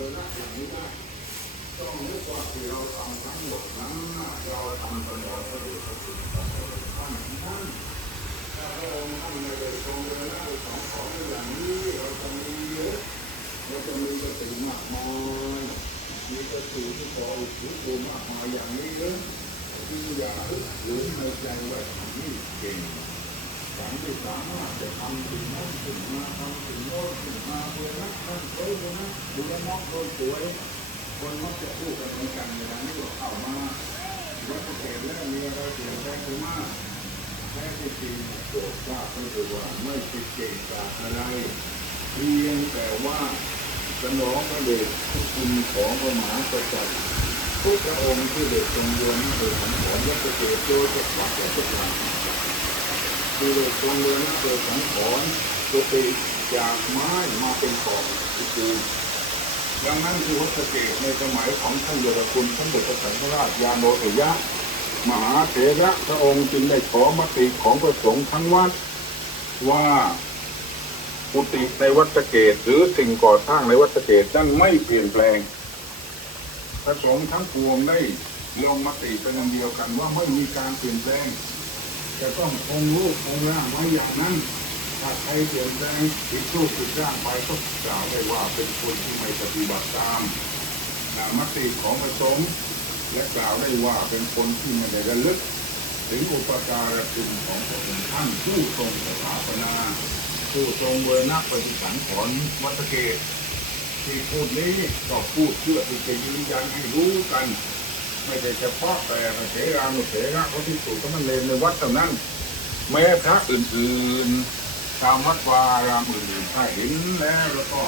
อย่างนี้ได้ต้องนึกว่าที่เราทำทั้งหมดนั้นเราทำตลอดพระเดชพระคุณของพระองท่านนั้นถ้าพระองค์ท่านไม่ได้ทรงบูรณะของของอย่างนี้เราจะมีเยอะเราจะมีสติมากมายมีสติที่พออุทิศบุญมากมายอย่างนี้เยอะจึงอย่าหรือในใจว่าทำนี่เก่ง ฉันที่สามารถจะทำสิ่งนั้นสิ่งมาทำสิ่งโน้นสิ่งมาเพื่อรักท่านเอ้ยนะดูแลน้องคนสวยคนมักจะพูดกันเหมือนกันเวลานี้ก็เข้ามาวัดเกตแล้วมีอะไรเปลี่ยนแปลงมากแท้จริงโปรดทราบก็คือว่าไม่ใช่เก่งจากอะไรเพียงแต่ว่าสนองพระเดชพระคุณของพระมหากษัตริย์ทุกพระองค์ที่เด็ดทรงยวนโดยสันของวัดเกตโดยเฉพาะและทุกอย่า งคือทรงเรือนโดสังขรณ์โดยตีจากไม้มาเป็นของที่ปูดังนั้นคือวัดสเกตในสมัยของท่านโยรคุณท่านเดชพระสังฆราชยาโนเถยะ มหาเถระพระองค์จึงได้ขอมติของพระสงฆ์ทั้งวัดว่ากุฏิในวัดสเกตหรือสิ่งก่อสร้างในวัดสเกตนั้นไม่เปลี่ยนแปลงพระสงฆ์ทั้งปวงได้ลงมติเป็นอันเดียวกันว่าไม่มีการเปลี่ยนแปลง จะต้องคงรูปคงร่างไว้อย่างนั้น ถ้าใครเปลี่ยนแปลงผิดรูปผิดร่างไปก็กล่าวได้ว่าเป็นคนที่ไม่ปฏิบัติตามนามติของพระสงฆ์และกล่าวได้ว่าเป็นคนที่ไม่ได้ระลึก ถึงอุปการะคุณของพระองค์ท่านผู้ทรงสถาปนาผู้ทรงเวรนักปฏิสังขรณ์วัดสะเกตที่พูดนี้ก็พูดเพื่อที่จะยืนยันให้รู้กัน ไม่ใช่เฉพาะแต่พระเถรานุเถระเขาที่สูตรมันเลนในวัดเท่านั้น แม้พระอื่นๆตามวัดวาอารามอื่นๆถ้าเห็นแล้วแล้วก็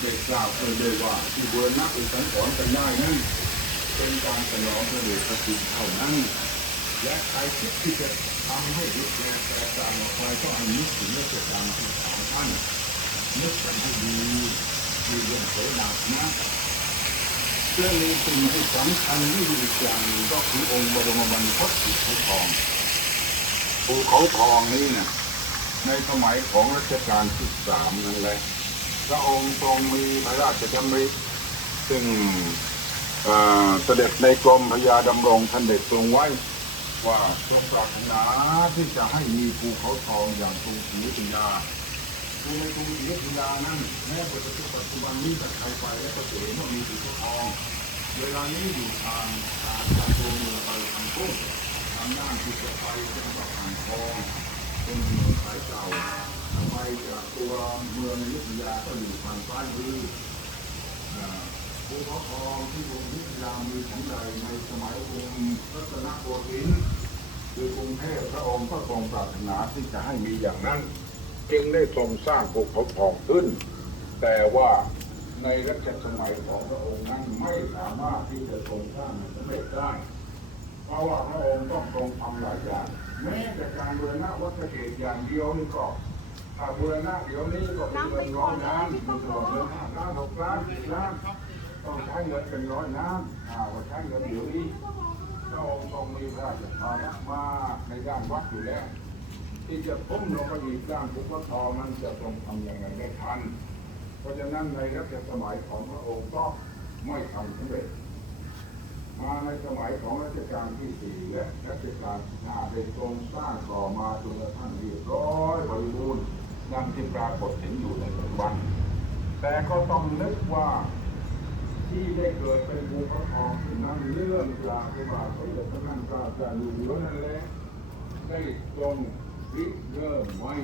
ได้ทราบเออเลยว่าที่บูรณะอุสังขรณ์กันได้นั้นเป็นการฉลองพระเดชพระคุณเท่านั้น และใครคิดที่จะทำให้ดุแลแตกต่างออกไปก็ให้นึกถึงราชการที่สองท่านนึกกันให้ดีมีเรื่องโสดานะ เรื่องนี้สิ่งที่สำคัญที่อีกอย่างหนึ่งก็คือองค์บรมบรรพตภูเขาทองภูเขาทองนี้นะในสมัยของรัชกาลที่สามนั่นแหละพระองค์ทรงมีพระราชดำริซึ่งเสด็จในกรมพญาดำรงท่านเด็ดทรงไว้ว่าทรงปรารถนาที่จะให้มีภูเขาทองอย่างกรุงศรีอยุธยา คือในกรุงศรีอยุธยานั้นแม้ปัจจุบันปัจจุบันนี้แต่ใครไปแล้วก็จะเห็นว่ามีภูเขาทอง เวลานี้อยู่ทางทางจากตัวเมืองไปทางกุ้งทางด้านที่จะไปจังหวัดอ่างทองเป็นเมืองสายเก่าไปจากตัวเมืองอยุธยาก็อยู่ทางใต้มืออ่าภูเขาทองที่กรุงยุธยามีของใดในสมัยกรุงรัตนโกสินทร์คือกรุงเทพพระองค์ก็ทรงปรารถนาที่จะให้มีอย่างนั้น จึงได้ทรงสร้างภูเขาทองขึ้น แต่ว่าในรัชสมัยของพระองค์นั้นไม่สามารถที่จะทรงสร้างสำเร็จได้ เพราะว่าพระองค์ต้องทรงทำหลายอย่าง แม้แต่การบูรณะวัดสะเกตอย่างเดียวนี่ก็ถ้าบูรณะเดี๋ยวนี้ก็เป็นเงินร้อยล้านเป็นตัวเงินห้าล้านหกล้านสิบล้านต้องใช้เงินเป็นร้อยล้านอ่าใช้เงินเดี๋ยวนี้พระองค์ทรงมีพระราชทานมากในด้านวัดอยู่แล้ว ที่จะพุ่มลงไปอีกด้านภูเขาทอมันจะทรงทำอย่างไรได้ทัน เพราะฉะนั้นในรัชสมัยของพระองค์ก็ไม่ทำสำเร็จ มาในสมัยของรัชกาลที่สี่และรัชกาลที่ห้าได้ทรงสร้างต่อมาจนกระทั่งเรียบร้อยบริบูรณ์ดังที่ปรากฏเห็นอยู่ในปัจจุบัน แต่ก็ต้องนึกว่าที่ได้เกิดเป็นภูเขาทองนั้นเรื่องจากพระบาทสมเด็จพระนั่งเกล้าเจ้าอยู่หัวนั่นแหละได้ทรง ริเริ่มไว้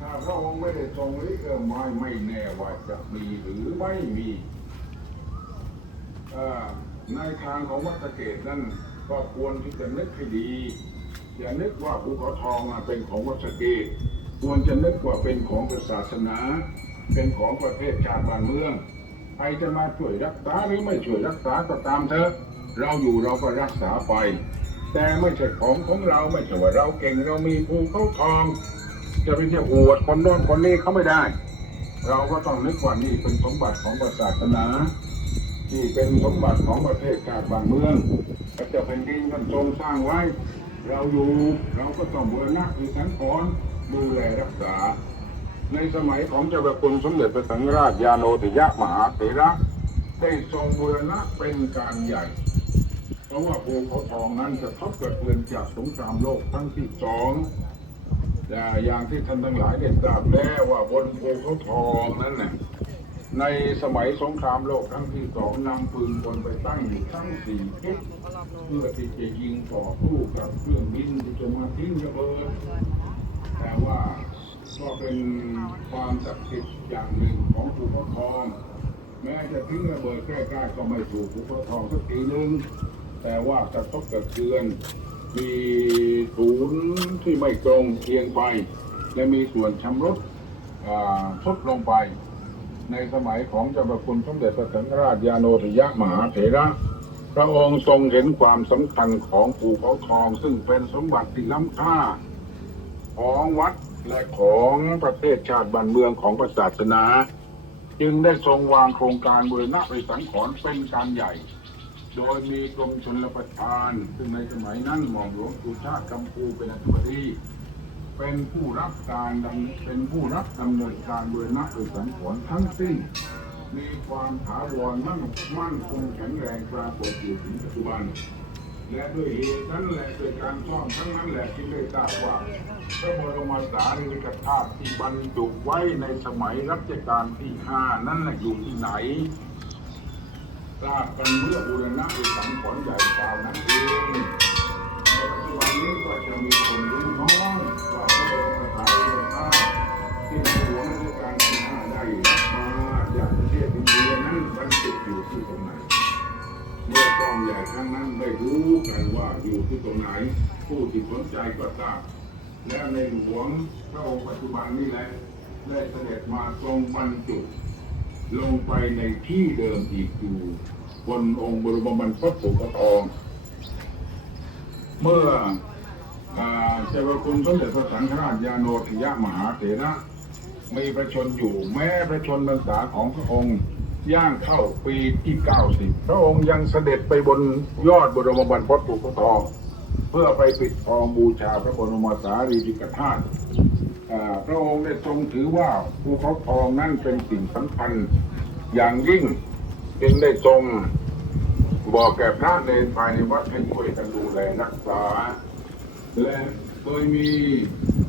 ถ้าพระองค์ไม่ได้ทรงริเริ่มไว้ไม่แน่ว่าจะมีหรือไม่มีในทางของวัดสะเกตนั้นก็ควรที่จะนึกให้ดี อย่านึกว่าภูเขาทองเป็นของวัดสะเกต ควรจะนึกว่าเป็นของศาสนา เป็นของประเทศชาติบ้านเมืองใครจะมาช่วยรักษาหรือไม่ช่วยรักษาก็ตามเถอะ เราอยู่เราก็รักษาไป แต่ไม่ใช่ของของเราไม่ใช่ว่าเราเก่งเรามีภูเขาทอง จะไปเที่ยวอวดคนโน้นคนนี้เขาไม่ได้ เราก็ต้องนึกว่านี่เป็นสมบัติของศาสนา ที่เป็นสมบัติของประเทศชาติบ้านเมืองพระเจ้าแผ่นดินท่านทรงสร้างไว้ เราอยู่เราก็ต้องบูรณะคือสังขรดูแลรักษา ในสมัยของเจ้าพระคุณสมเด็จพระสังฆราชยาโนติยะมหาเถระได้ทรงบูรณะเป็นการใหญ่ ราะว่าภูเขาทองนั้นจะทับกระเทือนจากสงครามโลกครั้งที่สองแต่อย่างที่ท่านทั้งหลายได้ทราบแล้วว่าบนภูเขาทองนั้นน่ะในสมัยสงครามโลกครั้งที่สองนำปืนบนไปตั้งอยู่ทั้งสี่ทิศเพื่อที่จะยิงต่อสู้กับเครื่องบินที่จะมาทิ้งระเบิดแต่ว่าก็เป็นความศักดิ์สิทธิ์อย่างหนึ่งของภูเขาทอง แม้จะทิ้งระเบิดใกล้ๆก็ไม่ถูกภูเขาทองสักทีนึง แต่ว่าจะตกกระเทือน มีศูนย์ที่ไม่ตรงเอียงไป และมีส่วนชำรุดทดลงไป ในสมัยของเจ้าพระคุณสมเด็จพระสังฆราชยาโนทยะมหาเถระ พระองค์ทรงเห็นความสำคัญของภูเขาทอง ซึ่งเป็นสมบัติที่ล้ำค่าของวัดและของประเทศชาติบ้านเมืองของศาสนา จึงได้ทรงวางโครงการบูรณะไปสังขรณ์เป็นการใหญ่ โดยมีกรมชนรับประทาน ซึ่งในสมัยนั้นหม่อมหลวงสุชาติกำพูเป็นอธิบดีเป็นผู้รับการดำเป็นผู้รับดำเนินการบูรณะไปสังขรทั้งสิ้น มีความถาวรมั่นมั่นคงแข็งแรงปรากฏอยู่ถึงปัจจุบัน และด้วยเหตุนั้นแหละด้วยการซ่อมทั้งนั้นแหละที่ได้ทราบว่าพระบรมสารีริกธาตุที่บรรจุไว้ในสมัยรัชกาลที่ห้านั้นแหละอยู่ที่ไหน ทราบกันเมื่อบูรณะอุสังขรณ์ใหญ่กาวนั้นเองในปัจจุบันนี้ก็จะมีคนรู้น้อยว่าพระบรมสารีริกธาตุที่ในหลวงรัชกาลที่ห้าได้รับมาจากประเทศอินเดียนั้นบรรจุอยู่ที่ตรงไหนเมื่อกองใหญ่ครั้งนั้นได้รู้กันว่าอยู่ที่ตรงไหน ผู้ที่สนใจก็ทราบและในหลวงพระองค์ปัจจุบันนี้แหละได้เสด็จมาทรงบรรจุ ลงไปในที่เดิมอีกอยู่บนองค์บรมบรรพบุตรทอง เมื่อเจ้าคุณสมเด็จพระสังฆราชยาโนทยะมหาเถระมีพระชนอยู่แม้พระชนพรรษาของพระองค์ย่างเข้าปีที่ 90 พระองค์ยังเสด็จไปบนยอดบรมบรรพตภูเขาทอง เพื่อไปปิดทองบูชาพระบรมสารีริกธาตุ พระองค์ได้ทรงถือว่าภูเขาทองนั้นเป็นสิ่งสำคัญอย่างยิ่งจึงได้ทรงบอกแก่พระเนรภายในวัดให้ช่วยกันดูแลรักษา และเคยมี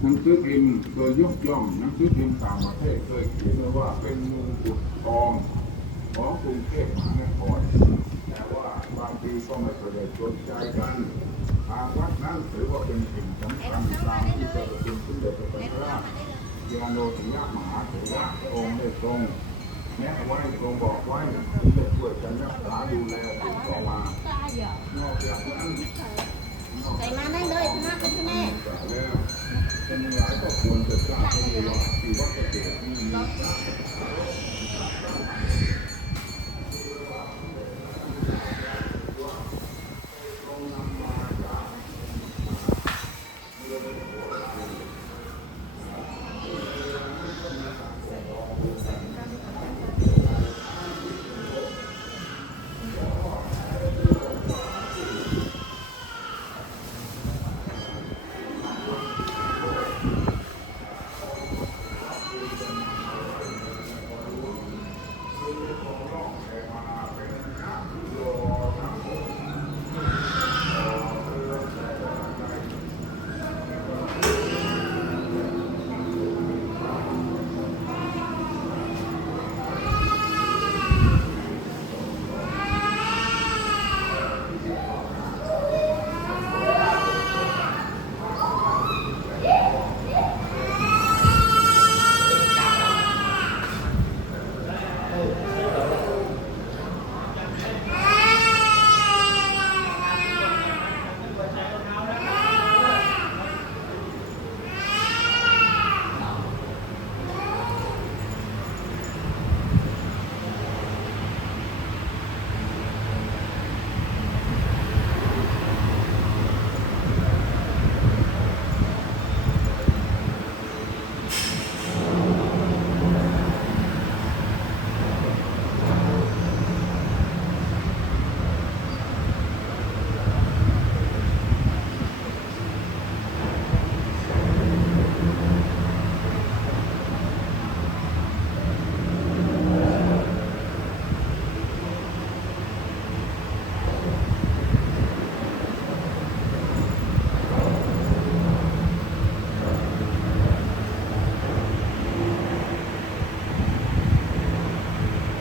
หนังสือพิมพ์โดยยกย่องหนังสือพิมพ์ต่างประเทศเคยเขียนว้ว่าเป็นมงกุฎทองของกรุงเทพมหานครแต่ว่าบางทีก็ไม่เคยสนใจกัน ทางวัดนั้นถือว่าเป็นสิ่งสำคัญตามที่เจ้าพระคุณสมเด็จพระสังฆราชยาโนติยะมหาเถระองค์ได้ทรงแนะไว้ทรงบอกไว้ที่จะช่วยกันรักษาดูแลติดต่อมานอกจากนั้นใส่มาได้เลยคณะคุณแม่แล้วเป็นหลายก็ควรจะทราบให้ดีว่าที่วัดเกษตรมีพระ